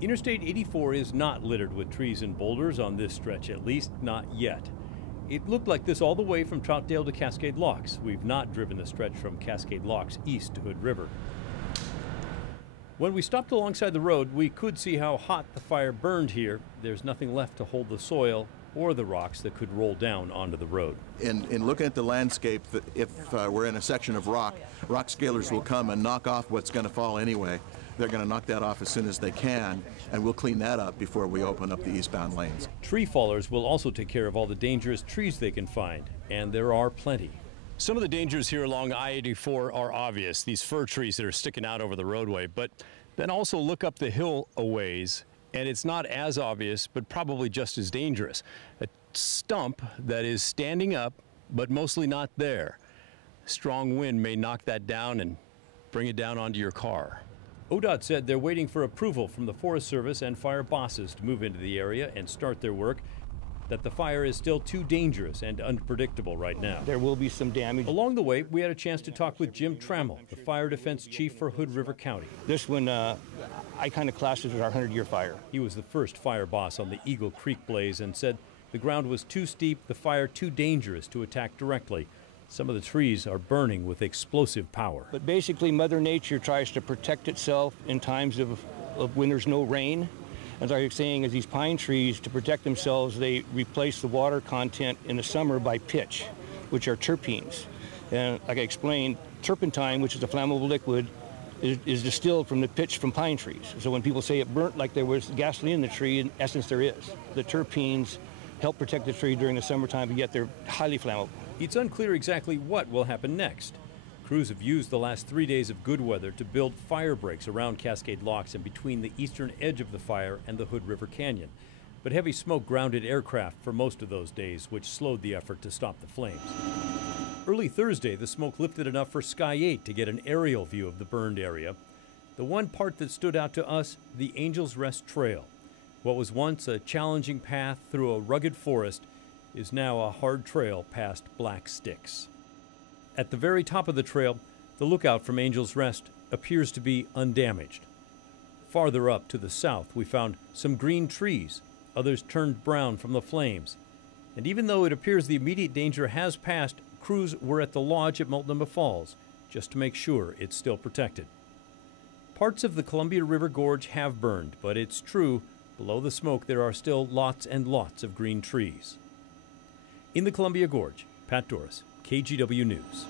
Interstate 84 is not littered with trees and boulders on this stretch, at least not yet. It looked like this all the way from Troutdale to Cascade Locks. We've not driven the stretch from Cascade Locks east to Hood River. When we stopped alongside the road, we could see how hot the fire burned here. There's nothing left to hold the soil or the rocks that could roll down onto the road. In looking at the landscape, if we're in a section of rock scalers will come and knock off what's going to fall anyway. They're going to knock that off as soon as they can, and we'll clean that up before we open up the eastbound lanes. Tree fallers will also take care of all the dangerous trees they can find, and there are plenty. Some of the dangers here along I-84 are obvious, these fir trees that are sticking out over the roadway, but then also look up the hill a ways, and it's not as obvious, but probably just as dangerous. A stump that is standing up, but mostly not there. Strong wind may knock that down and bring it down onto your car. ODOT said they're waiting for approval from the Forest Service and fire bosses to move into the area and start their work, that the fire is still too dangerous and unpredictable right now. There will be some damage. Along the way, we had a chance to talk with Jim Trammell, the fire defense chief for Hood River County. This one, I kind of class it as our 100-year fire. He was the first fire boss on the Eagle Creek blaze and said the ground was too steep, the fire too dangerous to attack directly. Some of the trees are burning with explosive power. But basically, Mother Nature tries to protect itself in times of when there's no rain. As I was saying, as these pine trees, to protect themselves, they replace the water content in the summer by pitch, which are terpenes. And like I explained, turpentine, which is a flammable liquid, is distilled from the pitch from pine trees. So when people say it burnt like there was gasoline in the tree, in essence there is. The terpenes help protect the tree during the summertime, but yet they're highly flammable. It's unclear exactly what will happen next. Crews have used the last 3 days of good weather to build fire breaks around Cascade Locks and between the eastern edge of the fire and the Hood River Canyon. But heavy smoke grounded aircraft for most of those days, which slowed the effort to stop the flames. Early Thursday, the smoke lifted enough for Sky 8 to get an aerial view of the burned area. The one part that stood out to us, the Angel's Rest Trail. What was once a challenging path through a rugged forest is now a hard trail past black sticks. At the very top of the trail, the lookout from Angel's Rest appears to be undamaged. Farther up to the south, we found some green trees. Others turned brown from the flames. And even though it appears the immediate danger has passed, crews were at the lodge at Multnomah Falls just to make sure it's still protected. Parts of the Columbia River Gorge have burned, but it's true, below the smoke there are still lots and lots of green trees. In the Columbia Gorge, Pat Dooris, KGW News.